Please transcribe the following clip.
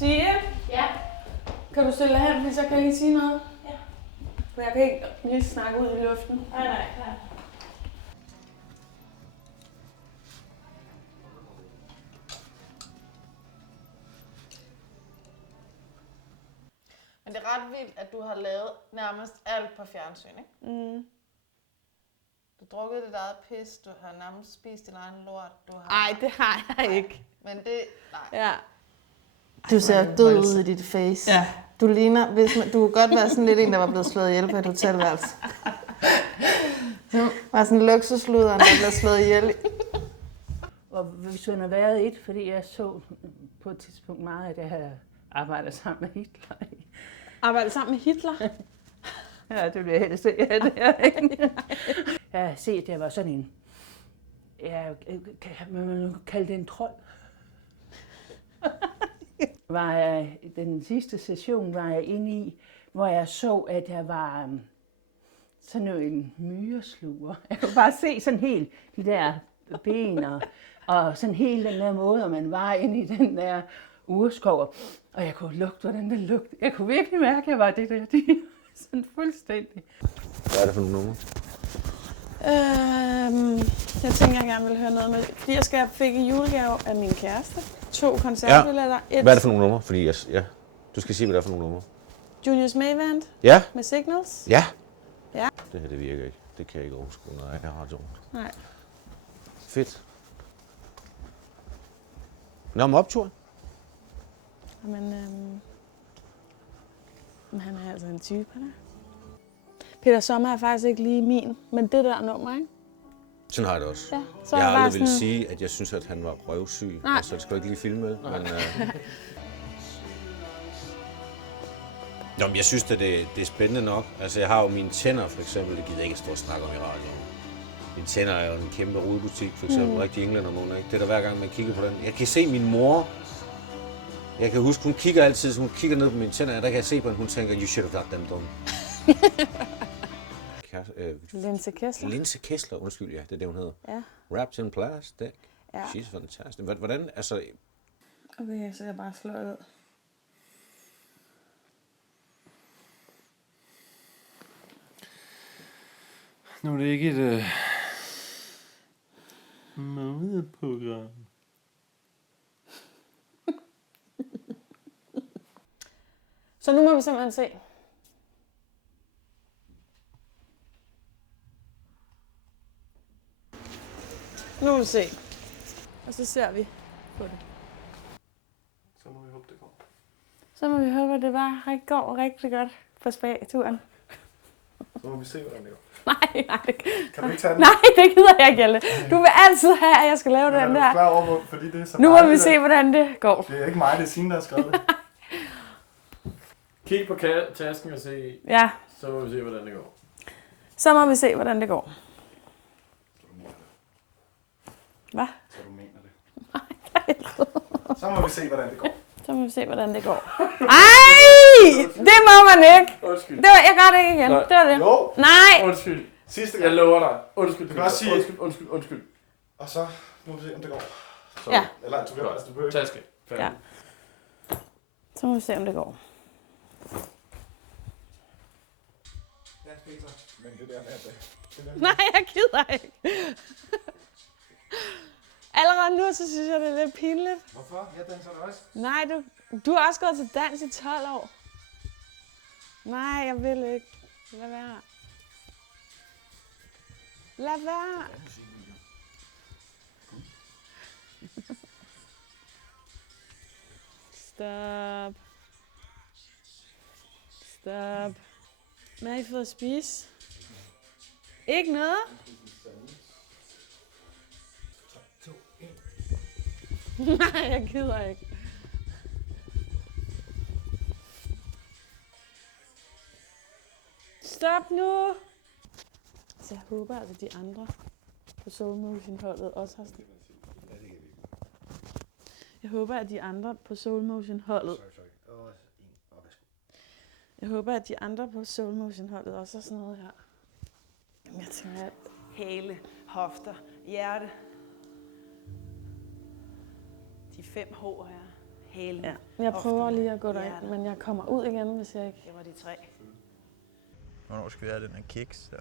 Sige? Ja. Kan du stille dig hen, hvis jeg kan lige sige noget? Ja. For jeg kan ikke lige snakke ud i luften. Nej, nej. Men det er ret vildt, at du har lavet nærmest alt på fjernsyn, ikke? Mm. Du har drukket dit eget pis, du har nærmest spist din egen lort. Nej, det har jeg ikke. Men det, nej. Ja. Du ser død ud i dit face. Ja. Du ligner, du kunne godt være sådan lidt en, der var blevet slået ihjel på et hotelværelse. Var sådan en luksusluder, der blev slået ihjel. Og hvis hun har været et, fordi jeg så på et tidspunkt meget, at jeg havde arbejdet sammen med Hitler. Arbejder sammen med Hitler? Ja, det vil jeg helst se. Ja, det er ikke. Jeg har set, at jeg var sådan en... Man kan kalde det en trold. Den sidste session var jeg inde i, hvor jeg så, at jeg var sådan en myresluger. Jeg kunne bare se sådan helt de der ben og sådan helt den der måde, man var inde i den der urskov. Og jeg kunne lugte, hvordan det lugtede. Jeg kunne virkelig mærke, at jeg var det der. Sådan fuldstændig. Hvad er det for nogle numre? Jeg tænker, jeg gerne vil høre noget med. Fordi jeg fik en julegave af min kæreste. 2 koncertbilletter. Ja. Hvad er det for nogle numre? Fordi du skal sige, hvad det er for nogle numre. Juniors Mayvand Ja. med Signals. Ja. Ja. Det her, det virker ikke. Det kan jeg ikke overskue, når jeg har radioen. Nej. Fedt. Nå, om optur. Men han er altså en type, der. Peter Sommer er faktisk ikke lige min, men det der nummer, ikke? Sådan har jeg det også. Ja, så jeg har bare aldrig ville sådan... sige, at jeg synes, at han var røvsyg. Nej. Altså, det skal jeg ikke lige filme med. Men, Nå, men jeg synes, at det er spændende nok. Altså, jeg har jo mine tænder, for eksempel. Det gider jeg ikke at stå og snakke om i radioen. Mine tænder er jo en kæmpe rodebutik, for eksempel. Rigtig englændermåned, ikke? Det er der hver gang, man kigger på den. Jeg kan se min mor. Jeg kan huske, hun kigger altid, så hun kigger ned på mine tænder, og der kan jeg se på hende, hun tænker, you should have got them done. Linse Kessler. Linse Kessler, undskyld, ja, det er det, hun hedder. Ja. Wrapped in plastic. Ja. She's fantastic. Hvordan, altså... Okay, så jeg bare slår ud. Nu er det ikke et modeprogram. Så nu må vi simpelthen se. Nu må vi se. Og så ser vi på det. Så må vi håbe, det går. Så må vi håbe, at det bare går rigtig godt på spa-turen. Så må vi se, hvordan det går. Nej. Kan du ikke tage den? Nej, det gider jeg ikke, Jelle. Du vil altid have, at jeg skal lave den der. Er du klar over, fordi det er så Nu må meget, vi det se, der? hvordan det går. Det er ikke mig, det er Signe, der har skrevet det. Kig på tasken og se, Ja, så må vi se, hvordan det går. så må vi se, hvordan det går. Hvad? Så du mener det. Så må vi se, hvordan det går. Så må vi se, hvordan det går. Ej! Det må man ikke. Undskyld. Det var, jeg gør det ikke igen. Nej. Det var det. Jo, Nej! Undskyld. sidste Jeg gang. lover dig. Undskyld. Du kan også sige- Undskyld. Og så må vi se, om det går. Så, Ja. Eller du kan altså, du behøver ikke. Taske. Færdig. Ja. Så må vi se, om det går. Ja, Peter. Men det der med, at det der... Nej, jeg gider ikke. Allerede nu, så synes jeg, det er lidt pinligt. Hvorfor? Jeg danser da også. Nej, du har også gået til dans i 12 år. Nej, jeg vil ikke. Lad være. Lad være. Stop. Stop. Hvad har I fået at spise? Ikke noget? Nej, jeg gider ikke. Stop nu! Så jeg håber, at de andre på Soul Motion holdet også har... Jeg håber, at de andre på Soul Motion holdet... Jeg håber, at de andre på Soul Motion holdet også har sådan noget her. Jamen, jeg tænker, at hale, hofter, hjerte. De 5 H'er her. halen. Ja. Jeg prøver hofterne, lige at gå derind, hjertet. men jeg kommer ud igen, hvis jeg ikke... Det var de 3. Hvornår skal vi have den her kiks? Så?